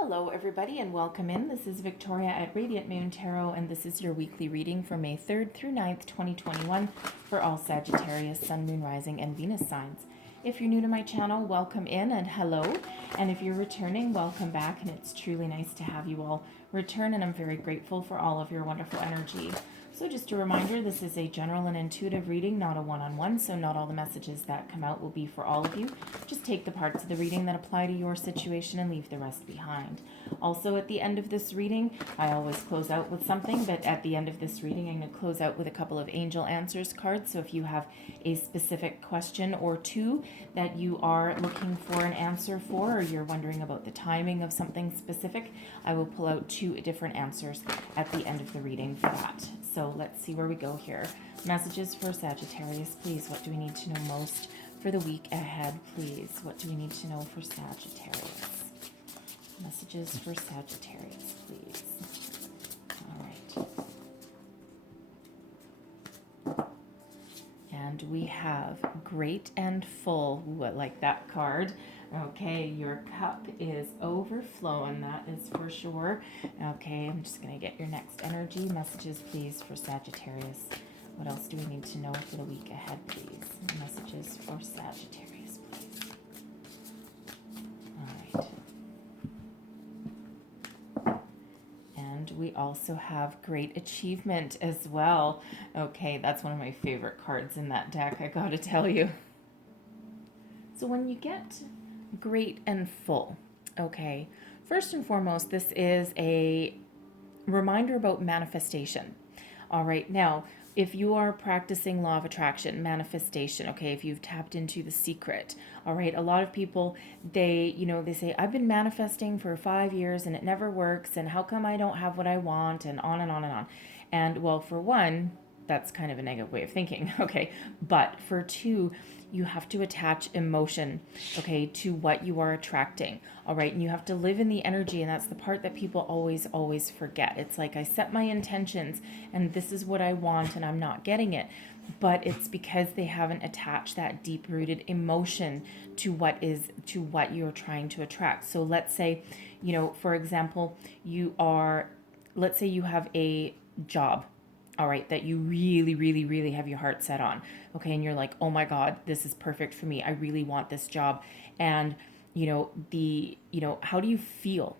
Hello everybody and welcome in. This is Victoria at Radiant Moon Tarot and this is your weekly reading for May 3rd through 9th, 2021 for all Sagittarius, Sun, Moon, Rising, and Venus signs. If you're new to my channel, welcome in and hello. And if you're returning, welcome back, and it's truly nice to have you all return, and I'm very grateful for all of your wonderful energy. So just a reminder, this is a general and intuitive reading, not a one-on-one, so not all the messages that come out will be for all of you. Just take the parts of the reading that apply to your situation and leave the rest behind. Also, at the end of this reading, I always close out with something, but at the end of this reading, I'm going to close out with a couple of Angel Answers cards. So if you have a specific question or two that you are looking for an answer for, or you're wondering about the timing of something specific, I will pull out two different answers at the end of the reading for that. So let's see where we go here. Messages for Sagittarius, please. What do we need to know most for the week ahead, please? What do we need to know for Sagittarius? Messages for Sagittarius, please. All right. And we have great and full. Ooh, I like that card. Okay, your cup is overflowing, that is for sure. Okay, I'm just going to get your next energy. Messages, please, for Sagittarius. What else do we need to know for the week ahead, please? Messages for Sagittarius, please. All right. And we also have great achievement as well. Okay, that's one of my favorite cards in that deck, I gotta tell you. So when you get great and full, okay, first and foremost, this is a reminder about manifestation. All right, now if you are practicing law of attraction, manifestation, okay, if you've tapped into the secret, all right, a lot of people, they say, I've been manifesting for 5 years and it never works, and how come I don't have what I want, and on and on and on. And well, for one, that's kind of a negative way of thinking, okay, but for two, you have to attach emotion, okay, to what you are attracting, all right? And you have to live in the energy, and that's the part that people always forget. It's like, I set my intentions, and this is what I want, and I'm not getting it. But it's because they haven't attached that deep-rooted emotion to what you're trying to attract. So let's say, for example, let's say you have a job, all right, that you really have your heart set on, okay, and you're like, oh my God, this is perfect for me, I really want this job. And how do you feel,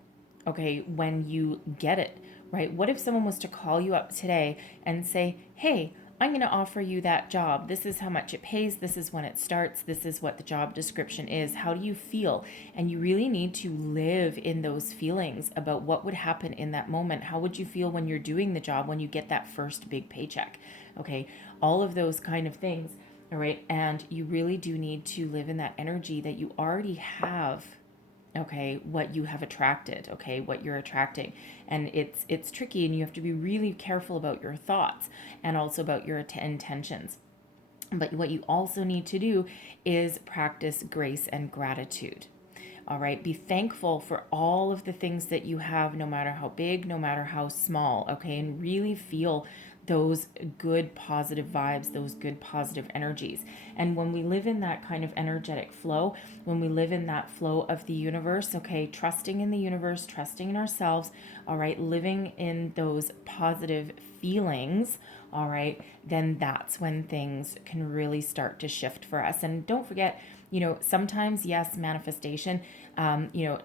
okay, when you get it, right? What if someone was to call you up today and say, hey, I'm going to offer you that job. This is how much it pays. This is when it starts. This is what the job description is. How do you feel? And you really need to live in those feelings about what would happen in that moment. How would you feel when you're doing the job, when you get that first big paycheck? Okay, all of those kind of things. All right, and you really do need to live in that energy that you already have, okay, what you have attracted, okay, what you're attracting. And it's tricky, and you have to be really careful about your thoughts and also about your intentions. But what you also need to do is practice grace and gratitude. All right, be thankful for all of the things that you have, no matter how big, no matter how small, okay, and really feel those good positive vibes, those good positive energies. And when we live in that kind of energetic flow, when we live in that flow of the universe, okay, trusting in the universe, trusting in ourselves, all right, living in those positive feelings, all right, then that's when things can really start to shift for us. And don't forget, sometimes, yes, manifestation,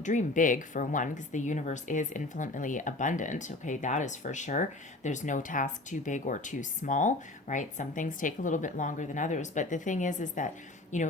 dream big for one, because the universe is infinitely abundant. Okay, that is for sure. There's no task too big or too small, right? Some things take a little bit longer than others. But the thing is that,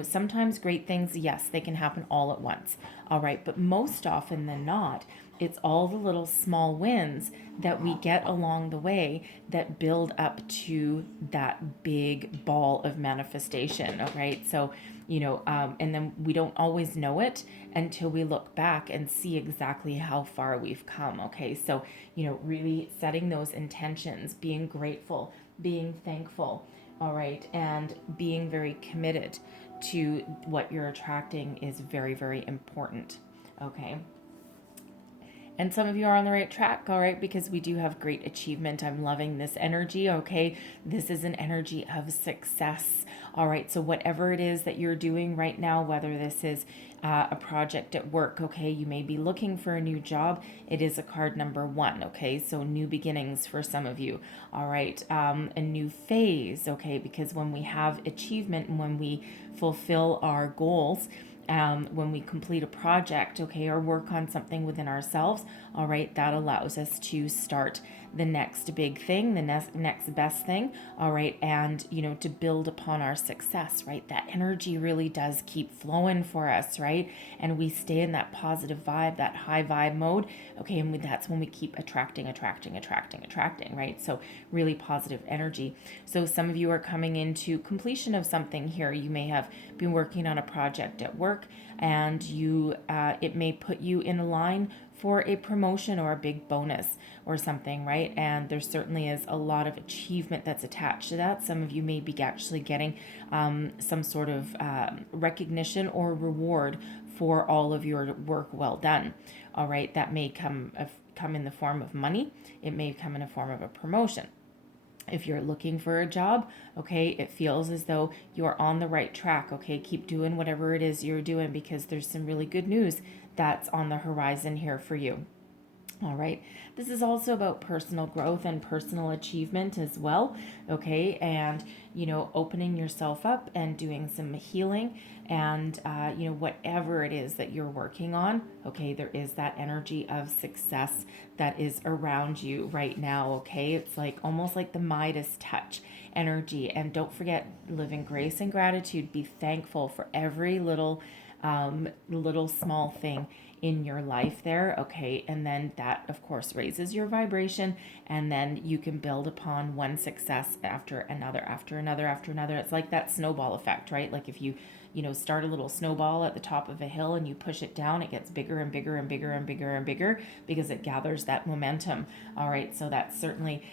sometimes great things, yes, they can happen all at once. All right. But most often than not, it's all the little small wins that we get along the way that build up to that big ball of manifestation. All right. So, and then we don't always know it until we look back and see exactly how far we've come. Okay. So, really setting those intentions, being grateful, being thankful. All right. And being very committed to what you're attracting is very important. Okay. And some of you are on the right track, all right, because we do have great achievement. I'm loving this energy, okay? This is an energy of success, all right? So whatever it is that you're doing right now, whether this is a project at work, okay, you may be looking for a new job. It is a card number 1, okay? So new beginnings for some of you, all right? A new phase, okay? Because when we have achievement and when we fulfill our goals, when we complete a project, okay, or work on something within ourselves, all right, that allows us to start the next big thing, the next best thing, all right, and, you know, to build upon our success, right? That energy really does keep flowing for us, right? And we stay in that positive vibe, that high vibe mode, okay, and that's when we keep attracting, right? So really positive energy. So some of you are coming into completion of something here. You may have been working on a project at work, and it may put you in a line for a promotion or a big bonus or something, right? And there certainly is a lot of achievement that's attached to that. Some of you may be actually getting some sort of recognition or reward for all of your work well done. All right, that may come in the form of money. It may come in the form of a promotion. If you're looking for a job, okay, it feels as though you're on the right track, okay? Keep doing whatever it is you're doing, because there's some really good news that's on the horizon here for you. All right. This is also about personal growth and personal achievement as well. Okay. And, you know, opening yourself up and doing some healing and, you know, whatever it is that you're working on. Okay. There is that energy of success that is around you right now. Okay. It's like almost like the Midas touch energy. And don't forget, live in grace and gratitude. Be thankful for every little small thing in your life there, okay? And then that, of course, raises your vibration, and then you can build upon one success after another, after another, after another. It's like that snowball effect, right? Like if you start a little snowball at the top of a hill and you push it down, it gets bigger and bigger and bigger and bigger and bigger because it gathers that momentum. All right, so that's certainly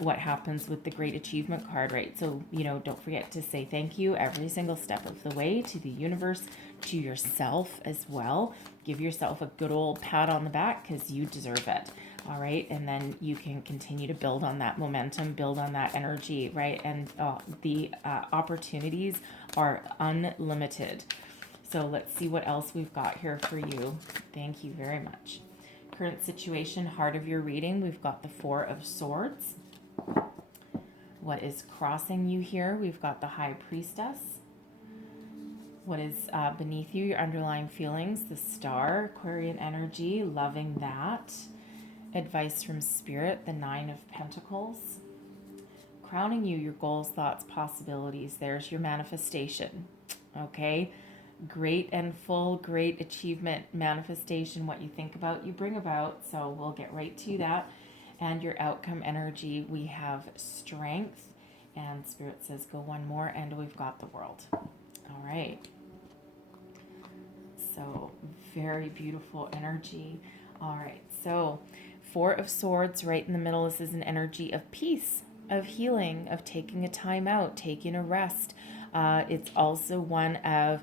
what happens with the Great Achievement card, right? So, don't forget to say thank you every single step of the way to the universe, to yourself as well. Give yourself a good old pat on the back because you deserve it. All right. And then you can continue to build on that momentum, build on that energy, right? And the opportunities are unlimited. So let's see what else we've got here for you. Thank you very much. Current situation, heart of your reading, we've got the Four of Swords. What is crossing you here? We've got the High Priestess. What is beneath you, your underlying feelings, the Star, Aquarian energy, loving that. Advice from Spirit, the Nine of Pentacles. Crowning you, your goals, thoughts, possibilities. There's your manifestation. Okay? Great and full, great achievement, manifestation. What you think about, you bring about. So we'll get right to that. And your outcome energy, we have strength. And Spirit says go one more, and we've got the World. All right. So very beautiful energy. All right. So Four of Swords right in the middle. This is an energy of peace, of healing, of taking a time out, taking a rest. It's also one of,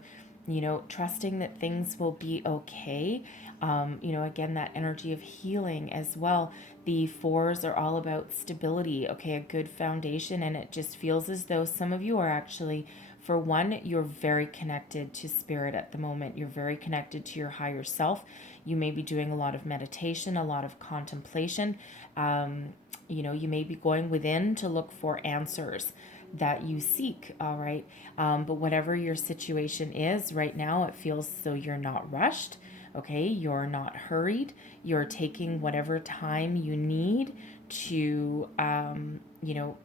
trusting that things will be okay. Again, that energy of healing as well. The fours are all about stability, okay, a good foundation. And it just feels as though some of you are actually, for one, you're very connected to Spirit at the moment. You're very connected to your higher self. You may be doing a lot of meditation, a lot of contemplation. You may be going within to look for answers that you seek, all right? But whatever your situation is right now, it feels as though you're not rushed, okay? You're not hurried. You're taking whatever time you need to,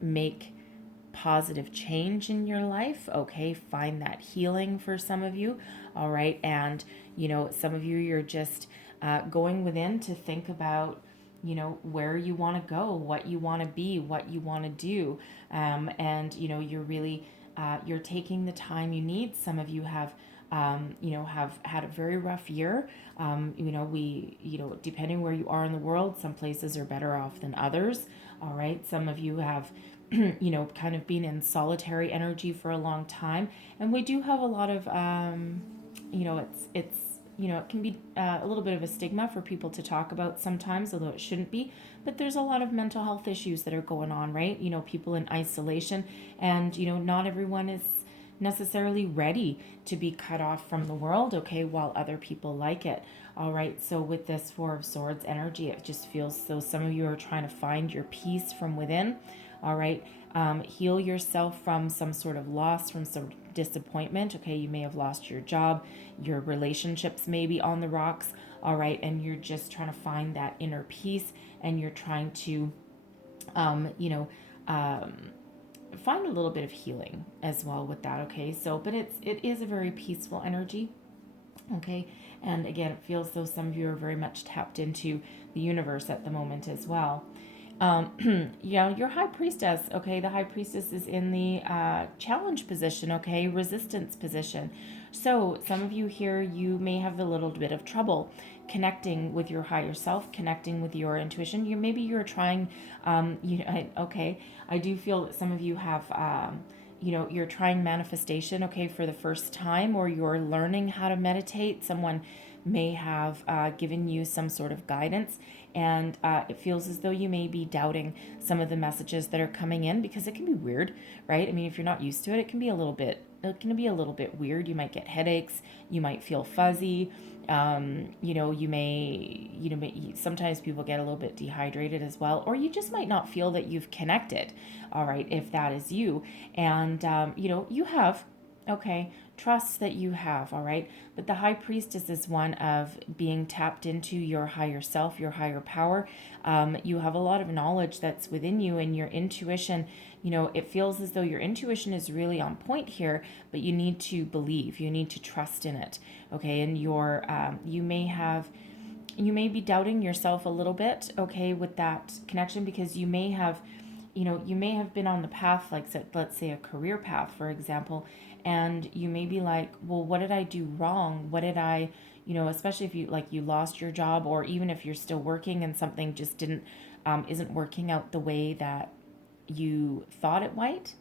make positive change in your life, okay? Find that healing for some of you, all right? And, some of you, you're just going within to think about, where you want to go, what you want to be, what you want to do. And, you're really, you're taking the time you need. Some of you have had a very rough year. Depending where you are in the world, some places are better off than others. All right. Some of you have, kind of been in solitary energy for a long time. And we do have a lot of, it's it can be a little bit of a stigma for people to talk about sometimes, although it shouldn't be. But there's a lot of mental health issues that are going on, right? People in isolation, and not everyone is necessarily ready to be cut off from the world, okay, while other people like it. All right, so with this Four of Swords energy, it just feels so some of you are trying to find your peace from within. All right, heal yourself from some sort of loss, from some disappointment. Okay, you may have lost your job, your relationships may be on the rocks. All right, and you're just trying to find that inner peace, and you're trying to, find a little bit of healing as well with that. Okay, so but it is a very peaceful energy. Okay, and again, it feels though some of you are very much tapped into the universe at the moment as well. Yeah, your high priestess, okay, the high priestess is in the challenge position, okay, resistance position. So some of you here, you may have a little bit of trouble connecting with your higher self, connecting with your intuition. Maybe you're trying, I do feel that some of you have, you're trying manifestation, okay, for the first time, or you're learning how to meditate. Someone may have given you some sort of guidance, and it feels as though you may be doubting some of the messages that are coming in, because it can be weird, right? I mean, if you're not used to it, it can be a little bit weird. You might get headaches, you might feel fuzzy, sometimes people get a little bit dehydrated as well, or you just might not feel that you've connected. All right, if that is you, and you have, okay, trust that you have. All right, but the high priestess is one of being tapped into your higher self, your higher power. You have a lot of knowledge that's within you, and your intuition, it feels as though your intuition is really on point here, but you need to believe, you need to trust in it. Okay, and you may be doubting yourself a little bit, okay, with that connection, because you may have been on the path, like, let's say a career path, for example, and you may be like, well, what did I do wrong? What did I, especially if you lost your job, or even if you're still working and something just isn't working out the way that you thought it might,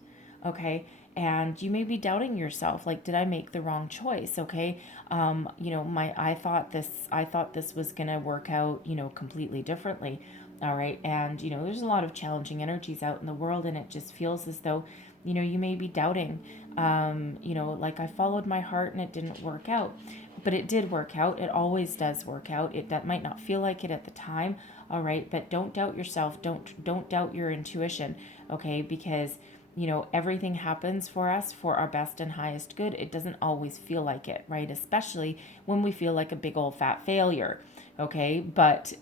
okay, and you may be doubting yourself, like, did I make the wrong choice? Okay, I thought this was gonna work out, completely differently. All right, and there's a lot of challenging energies out in the world, and it just feels as though you may be doubting, like, I followed my heart and it didn't work out, but it did work out. It always does work out. That might not feel like it at the time. All right, but don't doubt yourself. Don't doubt your intuition. Okay, because everything happens for us for our best and highest good. It doesn't always feel like it, right? Especially when we feel like a big old fat failure. Okay, but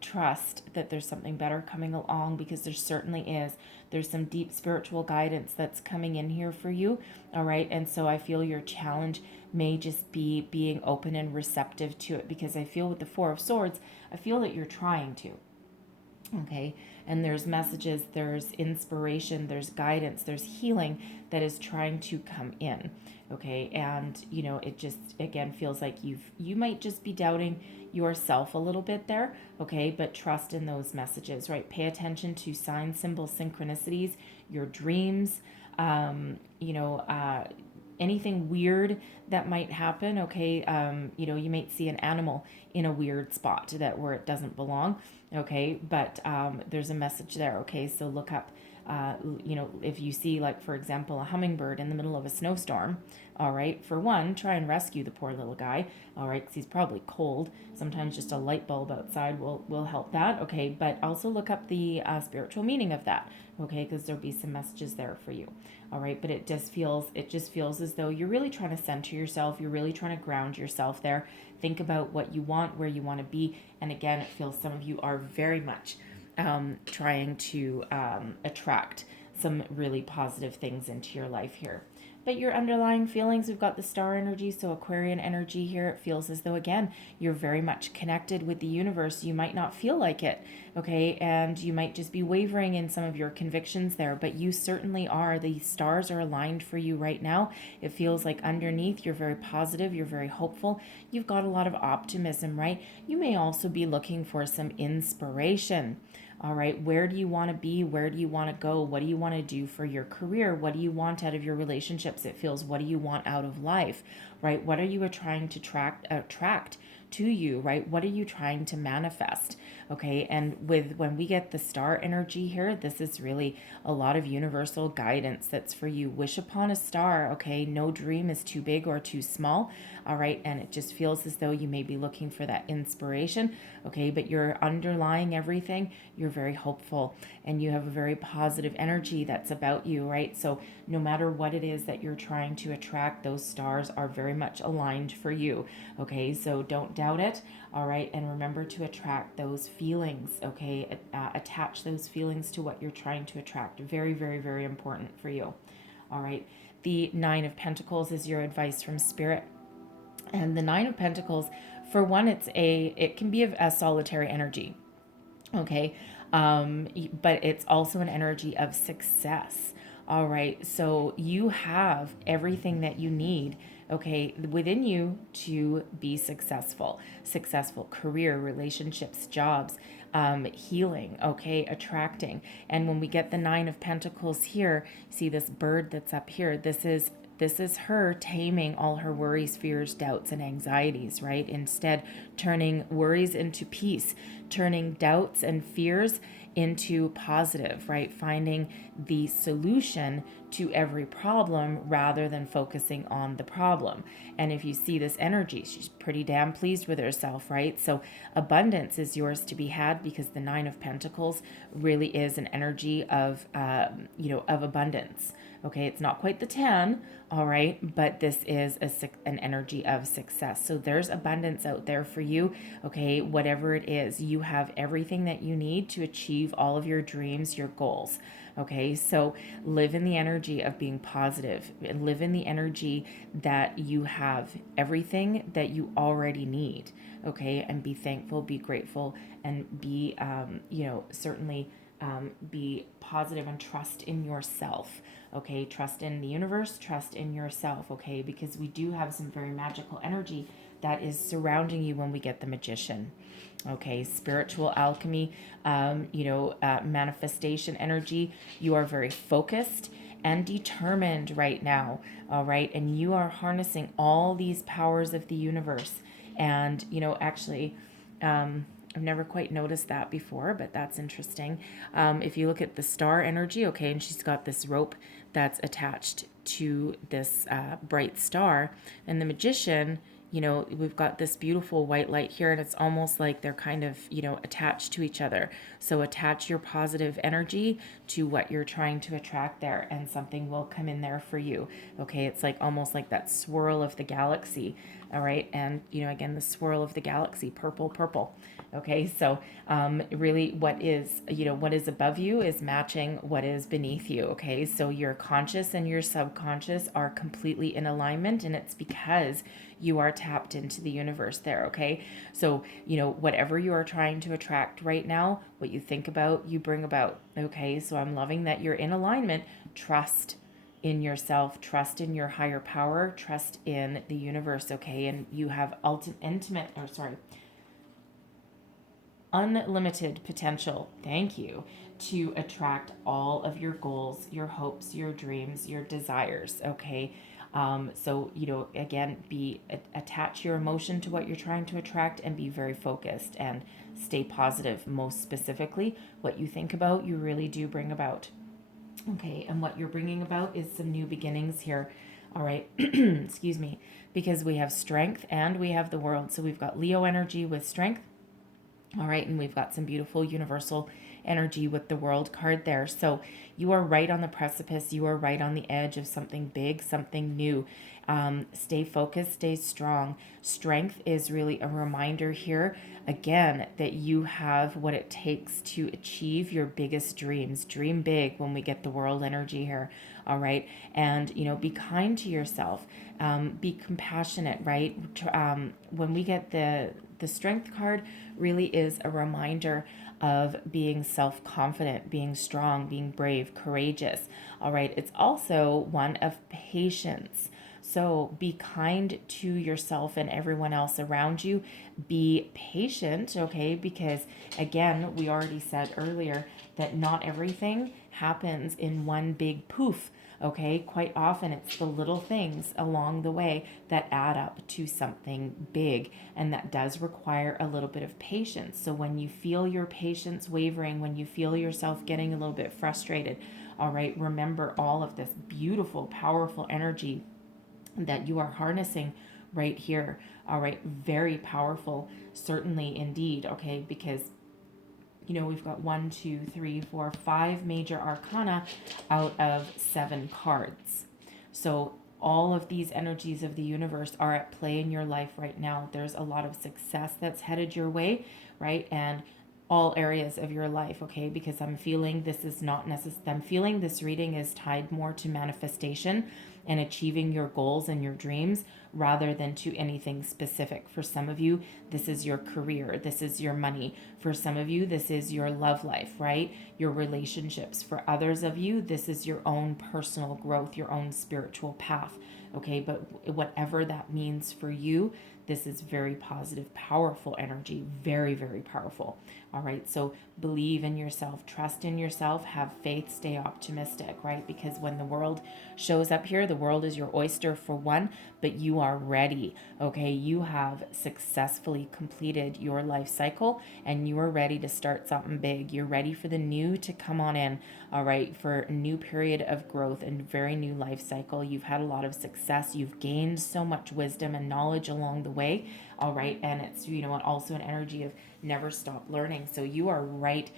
trust that there's something better coming along, because there certainly is. There's some deep spiritual guidance that's coming in here for you. All right, and so I feel your challenge may just be being open and receptive to it, because I feel with the Four of Swords, I feel that you're trying to. Okay, and there's messages, there's inspiration, there's guidance, there's healing that is trying to come in. Okay, and it just again feels like you might just be doubting yourself a little bit there. Okay, but trust in those messages, right? Pay attention to signs, symbols, synchronicities, your dreams, anything weird that might happen. Okay, you might see an animal in a weird spot where it doesn't belong. Okay, but there's a message there. Okay, so look up, if you see, like, for example, a hummingbird in the middle of a snowstorm, all right, for one, try and rescue the poor little guy, all right, because he's probably cold. Sometimes just a light bulb outside will help that. Okay, but also look up the spiritual meaning of that. Okay, because there'll be some messages there for you. All right, but it just feels as though you're really trying to center yourself. You're really trying to ground yourself there. Think about what you want, where you want to be. And again, it feels some of you are very much trying to attract some really positive things into your life here. But your underlying feelings, we've got the star energy, so Aquarian energy here. It feels as though, again, you're very much connected with the universe. You might not feel like it, okay? And you might just be wavering in some of your convictions there, but you certainly are. The stars are aligned for you right now. It feels like underneath you're very positive, you're very hopeful. You've got a lot of optimism, right? You may also be looking for some inspiration. All right, where do you want to be? Where do you want to go? What do you want to do for your career? What do you want out of your relationships? It feels, what do you want out of life, right? What are you trying to attract to you, right? What are you trying to manifest? Okay, and when we get the star energy here, this is really a lot of universal guidance that's for you. Wish upon a star, okay? No dream is too big or too small, all right? And it just feels as though you may be looking for that inspiration, okay? But you're underlying everything, you're very hopeful and you have a very positive energy that's about you, right? So no matter what it is that you're trying to attract, those stars are very much aligned for you, okay? So don't doubt it, all right? And remember to attract those feelings, okay? Attach those feelings to what you're trying to attract. Very, very, very important for you, all right? The Nine of Pentacles is your advice from Spirit. And the Nine of Pentacles, for one, it can be a solitary energy, okay? But it's also an energy of success. All right, so you have everything that you need, okay, within you to be successful career, relationships, jobs, healing, okay, attracting. And when we get the Nine of Pentacles here, see this bird that's up here, this is her taming all her worries, fears, doubts, and anxieties, right? Instead, turning worries into peace, turning doubts and fears into positive, right? Finding the solution to every problem rather than focusing on the problem. And if you see this energy, she's pretty damn pleased with herself, right? So abundance is yours to be had because the Nine of Pentacles really is an energy of, of abundance. Okay, it's not quite the 10, all right, but this is an energy of success. So there's abundance out there for you, okay, whatever it is. You have everything that you need to achieve all of your dreams, your goals, okay? So live in the energy of being positive, and live in the energy that you have everything that you already need, okay? And be thankful, be grateful, and be, certainly be positive and trust in yourself. Okay, trust in the universe, trust in yourself, okay, because we do have some very magical energy that is surrounding you when we get the Magician. Okay, spiritual alchemy, manifestation energy. You are very focused and determined right now, all right, and you are harnessing all these powers of the universe. And, actually, I've never quite noticed that before, but that's interesting. If you look at the star energy, okay, and she's got this rope that's attached to this bright star, and the Magician, we've got this beautiful white light here, and it's almost like they're kind of, attached to each other. So attach your positive energy to what you're trying to attract there, and something will come in there for you. Okay, it's like almost like that swirl of the galaxy. All right, and again, the swirl of the galaxy, purple, purple. Okay, so really what is above you is matching what is beneath you. Okay, so your conscious and your subconscious are completely in alignment, and it's because you are tapped into the universe there. Okay, so whatever you are trying to attract right now, what you think about, you bring about. Okay, so I'm loving that you're in alignment. Trust in yourself, trust in your higher power, trust in the universe. Okay, and you have unlimited potential, thank you, to attract all of your goals, your hopes, your dreams, your desires, okay? So, again, attach your emotion to what you're trying to attract and be very focused and stay positive. Most specifically, what you think about, you really do bring about. Okay, and what you're bringing about is some new beginnings here. All right, excuse me, because we have strength and we have the world. So we've got Leo energy with strength. All right, and we've got some beautiful universal energy with the world card there. So you are right on the precipice. You are right on the edge of something big, something new. Stay focused, stay strong. Strength is really a reminder here, again, that you have what it takes to achieve your biggest dreams. Dream big when we get the world energy here. All right, and be kind to yourself. Be compassionate, right? When we get the strength card, really is a reminder of being self-confident, being strong, being brave, courageous. All right, it's also one of patience. So be kind to yourself and everyone else around you. Be patient, okay? Because again, we already said earlier that not everything happens in one big poof. Okay, quite often it's the little things along the way that add up to something big, and that does require a little bit of patience. So when you feel your patience wavering, when you feel yourself getting a little bit frustrated, all right, remember all of this beautiful, powerful energy that you are harnessing right here. All right, very powerful, certainly indeed. Okay, because we've got 5 major arcana out of 7 cards. So all of these energies of the universe are at play in your life right now. There's a lot of success that's headed your way, right? And all areas of your life, okay? Because I'm feeling this is not necessary. I'm feeling this reading is tied more to manifestation and achieving your goals and your dreams rather than to anything specific. For some of you, this is your career, this is your money. For some of you, this is your love life, right? Your relationships. For others of you, this is your own personal growth, your own spiritual path, okay? But whatever that means for you, this is very positive, powerful energy, very, very powerful. All right, so believe in yourself, trust in yourself, have faith, stay optimistic, right? Because when the world shows up here, the world is your oyster for one, but you are ready, okay? You have successfully completed your life cycle and you are ready to start something big. You're ready for the new to come on in, all right? For a new period of growth and very new life cycle. You've had a lot of success. You've gained so much wisdom and knowledge along the way, all right? And it's, also an energy of never stop learning. So you are right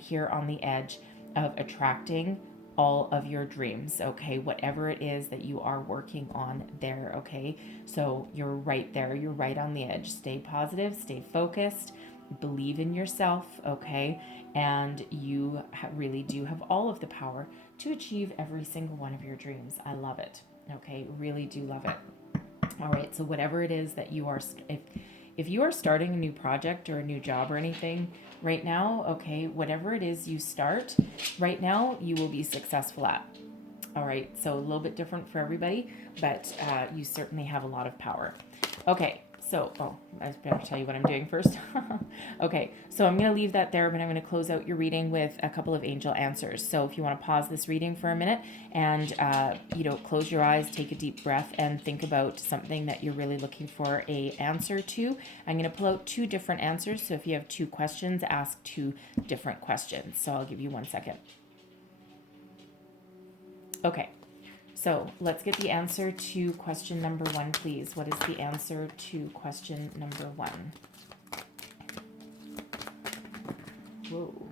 here on the edge of attracting all of your dreams, okay? Whatever it is that you are working on there, okay? So you're right there. You're right on the edge. Stay positive, stay focused, believe in yourself, okay? And you really do have all of the power to achieve every single one of your dreams. I love it, okay? Really do love it. All right, so whatever it is that you are, if you are starting a new project or a new job or anything right now, okay, whatever it is you start right now, you will be successful at. All right, so a little bit different for everybody, but you certainly have a lot of power. Okay, so, I better tell you what I'm doing first. Okay, so I'm going to leave that there, but I'm going to close out your reading with a couple of angel answers. So if you want to pause this reading for a minute and, close your eyes, take a deep breath, and think about something that you're really looking for a answer to. I'm going to pull out 2 different answers. So if you have 2 questions, ask 2 different questions. So I'll give you 1 second. Okay. So let's get the answer to question number 1, please. What is the answer to question number 1? Whoa.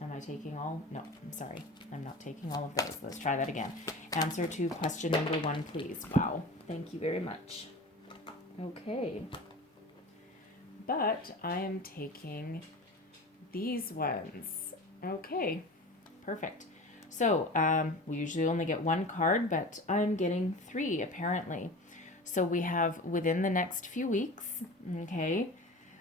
Am I taking all? No, I'm sorry. I'm not taking all of those. Let's try that again. Answer to question number 1, please. Wow. Thank you very much. Okay. But I am taking these ones. Okay. Perfect. So we usually only get 1 card, but I'm getting 3 apparently. So we have within the next few weeks, okay?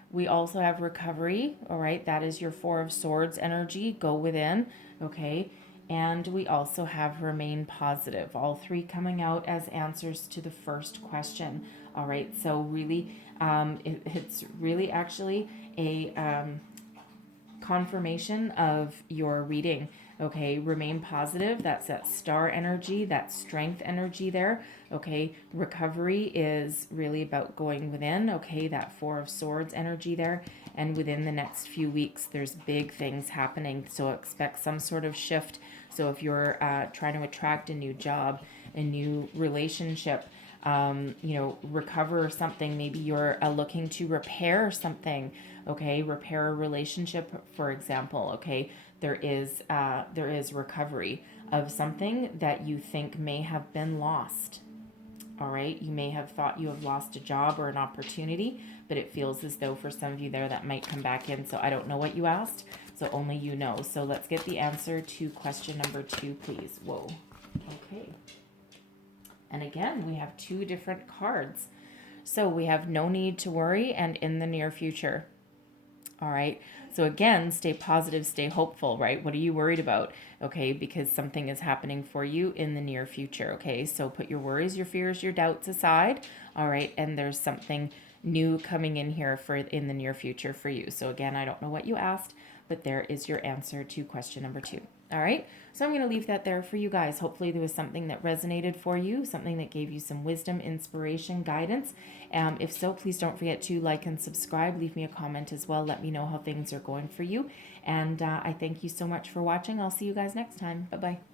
We also have recovery, all right? That is your 4 of Swords energy, go within, okay? And we also have remain positive, all 3 coming out as answers to the first question, all right? So really, it's really actually a confirmation of your reading. Okay, remain positive. That's that star energy, that strength energy there. Okay, recovery is really about going within. Okay, that 4 of Swords energy there. And within the next few weeks, there's big things happening. So expect some sort of shift. So if you're trying to attract a new job, a new relationship, recover something. Maybe you're looking to repair something. Okay, repair a relationship, for example. Okay, there is recovery of something that you think may have been lost. All right, you may have thought you have lost a job or an opportunity, but it feels as though for some of you there that might come back in. So I don't know what you asked, so only you know. So let's get the answer to question number 2, please. Whoa. Okay. And again, we have 2 different cards. So we have no need to worry and in the near future. All right. So again, stay positive, stay hopeful, right? What are you worried about? Okay, because something is happening for you in the near future. Okay, so put your worries, your fears, your doubts aside. All right, and there's something new coming in here for in the near future for you. So again, I don't know what you asked, but there is your answer to question number 2. All right, so I'm going to leave that there for you guys. Hopefully there was something that resonated for you, something that gave you some wisdom, inspiration, guidance. If so, please don't forget to like and subscribe. Leave me a comment as well. Let me know how things are going for you. And I thank you so much for watching. I'll see you guys next time. Bye-bye.